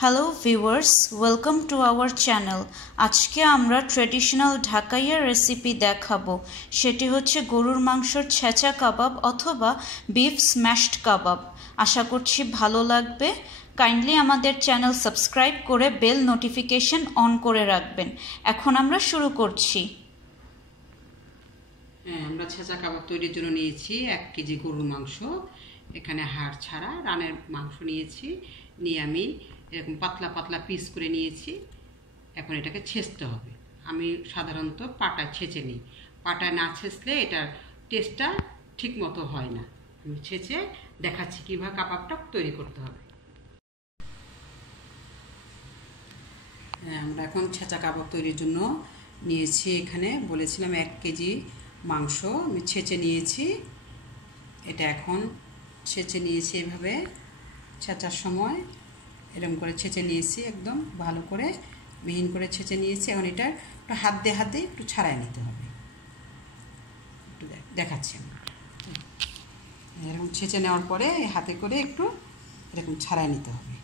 Hello viewers, welcome to our channel. আজকে আমরা traditional ঢাকাইয়া recipe দেখাবো। সেটি হচ্ছে গরুর মাংসের ছেঁচা কাবাব অথবা বিফ স্ম্যাশড কাবাব। আশা করছি ভালো লাগবে। কাইন্ডলি আমাদের চ্যানেল সাবস্ক্রাইব করে বেল নোটিফিকেশন অন করে রাখবেন। এখন আমরা শুরু করছি। আমরা ছেঁচা কাবাব তৈরির জন্য নিয়েছি 1 কেজি গরুর মাংস। এখানে হাড় ছাড়া রানের মাংস নিয়েছি, নিয়ে আমি এরকম পাতলা পাতলা পিস করে নিয়েছি। এখন এটাকে ছেঁচতে হবে। আমি সাধারণত পাটায় ছেঁচে নিই। পাটায় না ছেঁচলে এটার টেস্টটা ঠিক মতো হয় না। আমি ছেঁচে দেখাচ্ছি কীভাবে কাবাবটা তৈরি করতে হবে। আমরা এখন ছেঁচা কাবাব তৈরির জন্য নিয়েছি, এখানে বলেছিলাম 1 কেজি মাংস আমি ছেঁচে নিয়েছি। এটা এখন ছেঁচে নিয়েছি, এভাবে ছেঁচার সময় এরকম করে ছেঁচে নিয়েছি, একদম ভালো করে মিহিন করে ছেঁচে নিয়েছি। এখন এটা একটু হাত দিয়ে একটু ছাড়াই নিতে হবে। একটু দেখাচ্ছি আমি। এরকম ছেঁচে নেওয়ার পরে হাতে করে একটু এরকম ছাড়াই নিতে হবে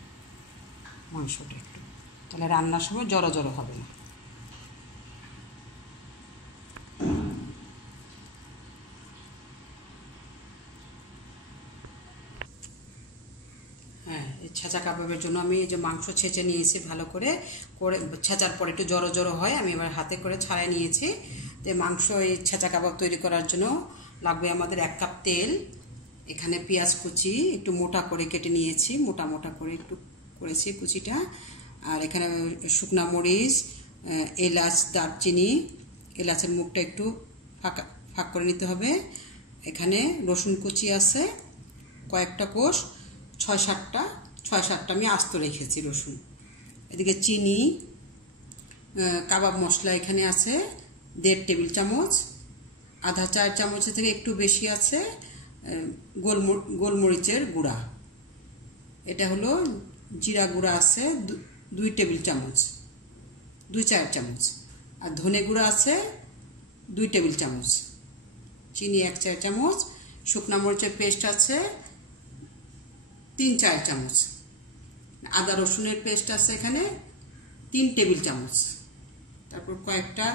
মাংসটা একটু, তাহলে রান্নার সময় জড়ো জড়ো হবে না। এই ছেঁচা কাবাবের জন্য আমি এই যে মাংস ছেঁচে নিয়েছি, ভালো করে ছেঁচার পরে একটু জড়ো জড়ো হয়, আমি এবার হাতে করে ছাড়াই নিয়েছি। তো মাংস এই ছেঁচা কাবাব তৈরি করার জন্য লাগবে আমাদের 1 কাপ তেল। এখানে পেঁয়াজ কুচি একটু মোটা করে কেটে নিয়েছি, মোটা মোটা করে একটু করেছি কুচিটা। আর এখানে শুকনা মরিচ, এলাচ, দারচিনি, এলাচের মুখটা একটু ফাঁক করে নিতে হবে। এখানে রসুন কুচি আছে কয়েকটা কোষ, 6-7টা আমি আস্ত রেখেছি রসুন। এদিকে চিনি, কাবাব মশলা এখানে আছে 1.5 টেবিল চামচ, আধা 4 চামচের থেকে একটু বেশি আছে গোলমরিচের গুঁড়া। এটা হলো জিরা গুঁড়া আছে 2 টেবিল চামচ, 2-4 চামচ। আর ধনে গুঁড়া আছে 2 টেবিল চামচ, চিনি 1-4 চামচ, শুকনা মরিচের পেস্ট আছে 3-4 চামচ, আদা রসুনের পেস্ট আছে এখানে 3 টেবিল চামচ। তারপর কয়েকটা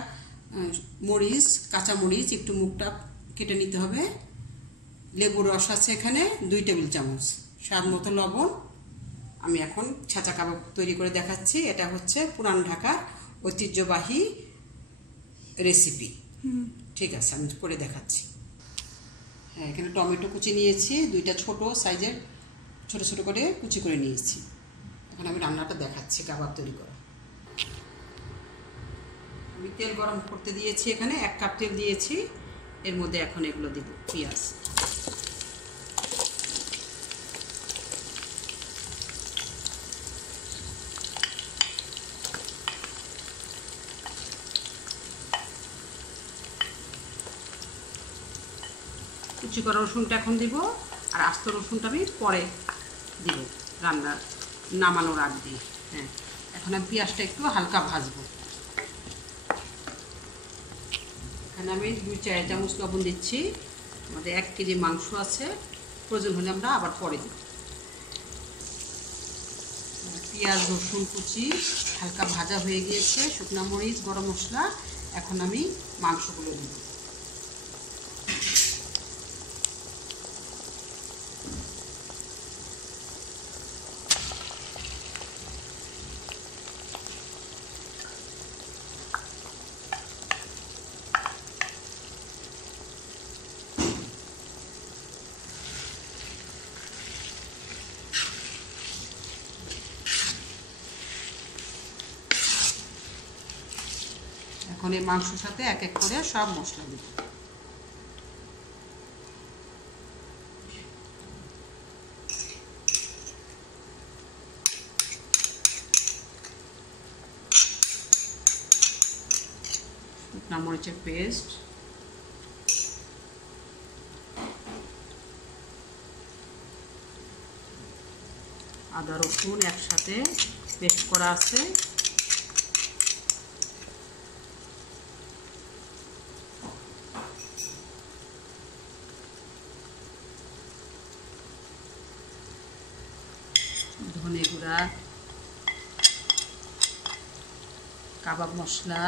মরিচ, কাঁচা মরিচ একটু মুখটা কেটে নিতে হবে। লেবুর রস আছে এখানে 2 টেবিল চামচ, স্বাদ মতো লবণ। আমি এখন ছেঁচা কাবাব তৈরি করে দেখাচ্ছি। এটা হচ্ছে পুরান ঢাকার ঐতিহ্যবাহী রেসিপি। ঠিক আছে, আমি করে দেখাচ্ছি। হ্যাঁ, এখানে টমেটো কুচি নিয়েছি 2টা ছোট সাইজের, ছোট ছোট করে কুচি করে নিয়েছি। এখন আমি রান্নাটা দেখাচ্ছি কাবাব তৈরি করা। আমি তেল গরম করতে দিয়েছি, এখানে 1 কাপ তেল দিয়েছি। এর মধ্যে এখন এগুলো দেব, পেঁয়াজ, কুচি করা রসুনটা এখন দিব, আর আস্ত রসুনটা আমি পরে দিব রান্নার নামানোর আগ দিয়ে। হ্যাঁ, এখন আমি পেঁয়াজটা একটু হালকা ভাজবো। এখানে আমি 2-4 চামচ লবণ দিচ্ছি। আমাদের 1 কেজি মাংস আছে, প্রয়োজন হলে আমরা আবার পরে দিব। পেঁয়াজ রসুন কুচি হালকা ভাজা হয়ে গিয়েছে, শুকনো মরিচ, গরম মশলা। এখন আমি মাংসগুলো দিব। এখন এই মাংসের সাথে এক এক করে সব মশলা দিব। শুকনা মরিচের পেস্ট, আদা রসুন একসাথে পেস্ট করা আছে, ধনে গুঁড়া, কাবাব মশলা,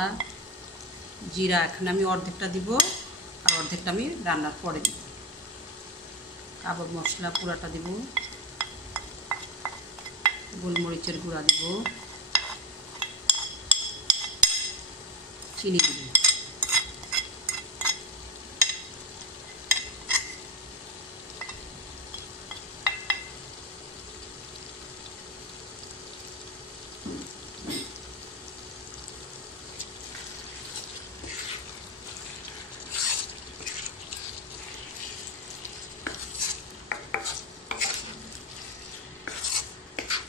জিরা এখন আমি অর্ধেকটা দিব আর অর্ধেকটা আমি রান্নার পরে দিব। কাবাব মশলা পুরাটা দিব, গোলমরিচের গুঁড়া দিব, চিনি দিব।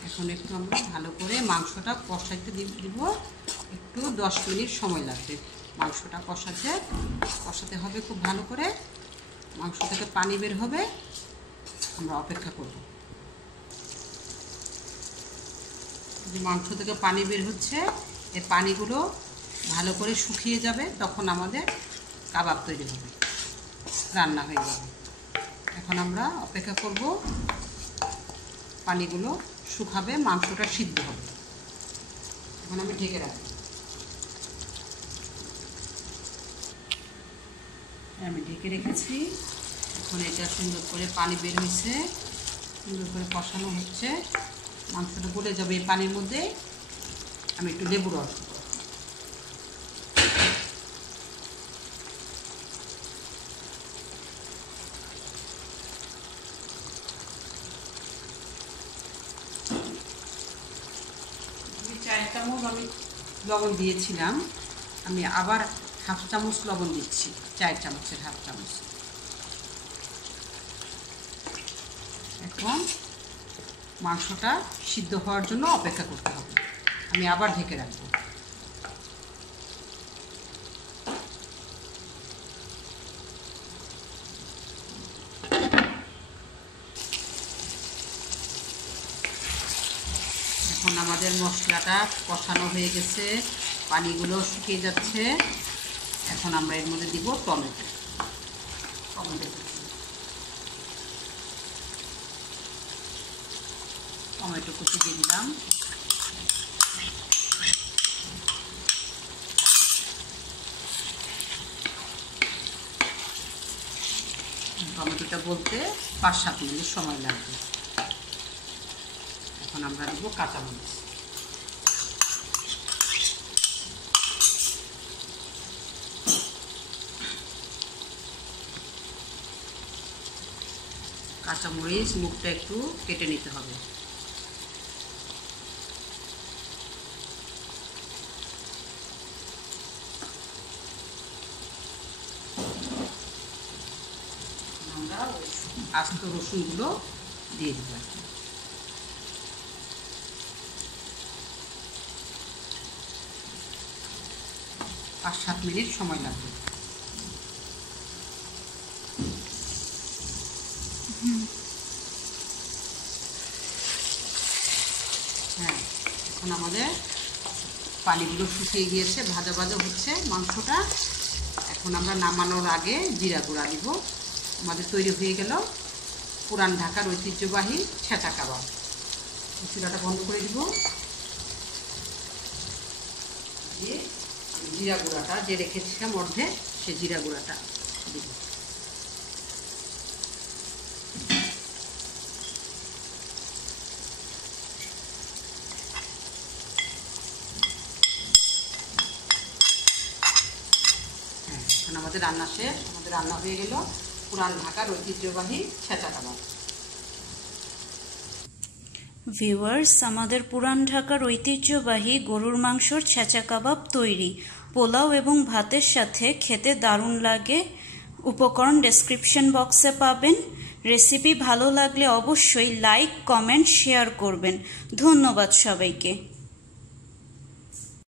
এখন একটু আমরা ভালো করে মাংসটা কষাইতে দিব, একটু 10 মিনিট সময় লাগবে মাংসটা কষাতে হবে খুব ভালো করে। মাংস থেকে পানি বের হবে, আমরা অপেক্ষা করব। যে মাংস থেকে পানি বের হচ্ছে, এই পানিগুলো ভালো করে শুকিয়ে যাবে, তখন আমাদের কাবাব তৈরি হবে, রান্না হয়ে যাবে। এখন আমরা অপেক্ষা করব, পানিগুলো শুকাবে, মাংসটা সিদ্ধ হবে। এখন আমি ঢেকে রাখবো। আমি ঢেকে রেখেছি। এখন এটা সুন্দর করে পানি বের হয়েছে, সুন্দর করে কষানো হচ্ছে, মাংসটা গলে যাবে এই পানির মধ্যে। আমি একটু লেবু রস দেব। চামচ আমি লবণ দিয়েছিলাম, আমি আবার হাফ চামচ লবণ দিচ্ছি, 4 চামচের হাফ চামচ। এখন মাংসটা সিদ্ধ হওয়ার জন্য অপেক্ষা করতে হবে, আমি আবার ঢেকে রাখবো। এখন আমাদের মশলাটা কষানো হয়ে গেছে, পানিগুলো শুকিয়ে যাচ্ছে। এখন আমরা এর মধ্যে দিব টমেটো কুচি দিয়ে দিলাম। টমেটোটা বলতে 5-7 মিনিট সময় লাগবে। এখন আমরা দিব কাঁচামরিচ। কাঁচামরিচ মুখটা একটু কেটে নিতে হবে। আমরা আস্ত রসুনগুলো দিয়ে দিব। 5-7 মিনিট সময় লাগবে। হ্যাঁ, এখন আমাদের পানিগুলো শুকিয়ে গিয়েছে, ভাজা ভাজা হচ্ছে মাংসটা। এখন আমরা নামানোর আগে জিরা গুঁড়া দিব। আমাদের তৈরি হয়ে গেল পুরান ঢাকার ঐতিহ্যবাহী ছেঁচা কাবাব। চুলাটা বন্ধ করে দিব। দিয়ে জিরা গুঁড়াটা যে রেখেছিলাম অর্ধেক, সে জিরা গুঁড়াটা দিব। এখন আমাদের রান্না শেষ, আমাদের রান্না হয়ে গেল পুরান ঢাকার ঐতিহ্যবাহী ছেঁচা কাবাব। ভিউয়ার্স, আমাদের পুরান ঢাকার ঐতিহ্যবাহী গরুর মাংসর ছেঁচা কাবাব তৈরি। পোলাও এবং ভাতের সাথে খেতে দারুণ লাগে। উপকরণ ডেসক্রিপশন বক্সে পাবেন। রেসিপি ভালো লাগলে অবশ্যই লাইক, কমেন্ট, শেয়ার করবেন। ধন্যবাদ সবাইকে।